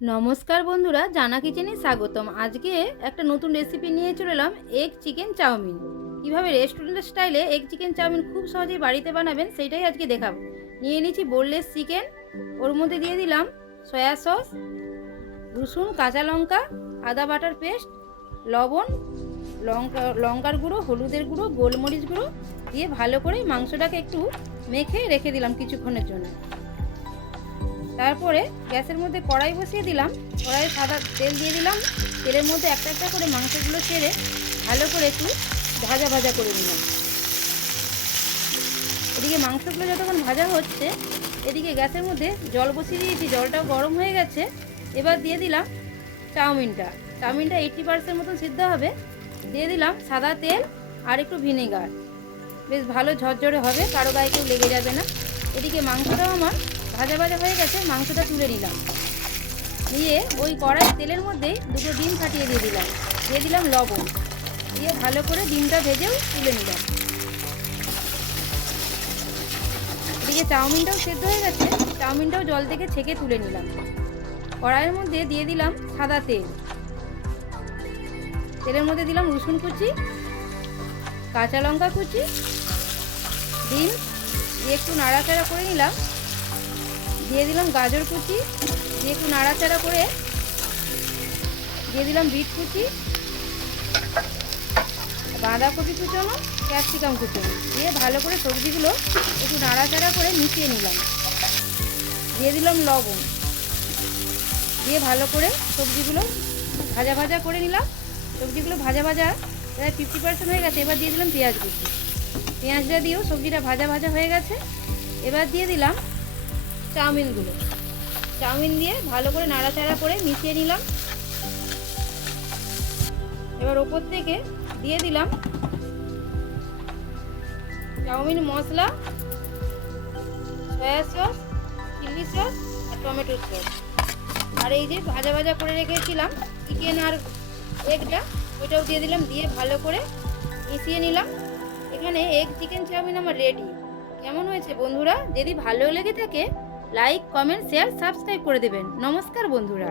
নমস্কার বন্ধুরা, জানা কিচেনে স্বাগতম। আজকে একটা নতুন রেসিপি নিয়ে চলে এলাম, এগ চিকেন চাউমিন। কিভাবে রেস্টুরেন্ট স্টাইলে এগ চিকেন চাউমিন খুব সহজেই বাড়িতে বানাবেন সেইটাই আজকে দেখাবো। নিয়ে নিয়েছি বোনলেস চিকেন, ওর মধ্যে দিয়ে দিলাম সয়া সস, রসুন, কাঁচা লঙ্কা, আদা বাটার পেস্ট, লবণ, লঙ্কার গুঁড়ো, হলুদের গুঁড়ো, গোলমরিচ গুঁড়ো দিয়ে ভালো করে মাংসটাকে একটু মেখে রেখে দিলাম কিছুক্ষণের জন্য। তারপরে গ্যাসের মধ্যে কড়াই বসিয়ে দিলাম, কড়াইয়ে সাদা তেল দিয়ে দিলাম। তেলের মধ্যে একটা একটা করে মাংসগুলো ছেড়ে ভালো করে একটু ভাজা ভাজা করে নিলাম। এদিকে মাংসগুলো যতক্ষণ ভাজা হচ্ছে, এদিকে গ্যাসের মধ্যে জল বসিয়ে দিয়েছি, জলটাও গরম হয়ে গেছে। এবার দিয়ে দিলাম চাউমিনটা 80% মতন সিদ্ধ হবে। দিয়ে দিলাম সাদা তেল আর একটু ভিনেগার, বেশ ভালো ঝরঝরে হবে, কারো গায়ে কেউ লেগে যাবে না। এদিকে মাংসটাও আমার ভাজা ভাজা হয়ে গেছে, মাংসটা তুলে নিলাম। দিয়ে ওই কড়াই তেলের মধ্যেই দুটো ডিম ফাটিয়ে দিয়ে দিলাম লবণ, দিয়ে ভালো করে ডিমটা ভেজেও তুলে নিলাম। এদিকে চাউমিনটাও সেদ্ধ হয়ে গেছে, চাউমিনটাও জল থেকে ছেঁকে তুলে নিলাম। কড়াইয়ের মধ্যে দিয়ে দিলাম সাদা তেল, তেলের মধ্যে দিলাম রসুন কুচি, কাঁচা লঙ্কা কুচি, ডিম দিয়ে একটু নাড়াচাড়া করে নিলাম। দিয়ে দিলাম গাজর কুচি, দিয়ে একটু নাড়াচাড়া করে দিয়ে দিলাম বিট কুচি, বাঁধাকপি কুচোনো, ক্যাপসিকাম কুচোনো, দিয়ে ভালো করে সবজিগুলো একটু নাড়াচাড়া করে মিশিয়ে নিলাম। দিয়ে দিলাম লবণ, দিয়ে ভালো করে সবজিগুলো ভাজা ভাজা করে নিলাম। সবজিগুলো ভাজা ভাজা প্রায় 50% হয়ে গেছে। এবার দিয়ে দিলাম পেঁয়াজ কুচি, পেঁয়াজটা দিয়েও সবজিটা ভাজা ভাজা হয়ে গেছে। এবার দিয়ে দিলাম চাউমিন দিয়ে ভালো করে নাড়াচাড়া করে মিশিয়ে নিলাম। এবার ওপর থেকে দিয়ে দিলাম চাউমিন মশলা, সয়া সস, চিলি সস আর টমেটো সস, আর এই যে ভাজা ভাজা করে রেখেছিলাম চিকেন আর এগটা, ওইটাও দিয়ে দিলাম। দিয়ে ভালো করে মিশিয়ে নিলাম। এখানে এগ চিকেন চাউমিন আমার রেডি। কেমন হয়েছে বন্ধুরা? যদি ভালো লেগে থাকে লাইক, কমেন্ট, শেয়ার, সাবস্ক্রাইব করে দেবেন। নমস্কার বন্ধুরা।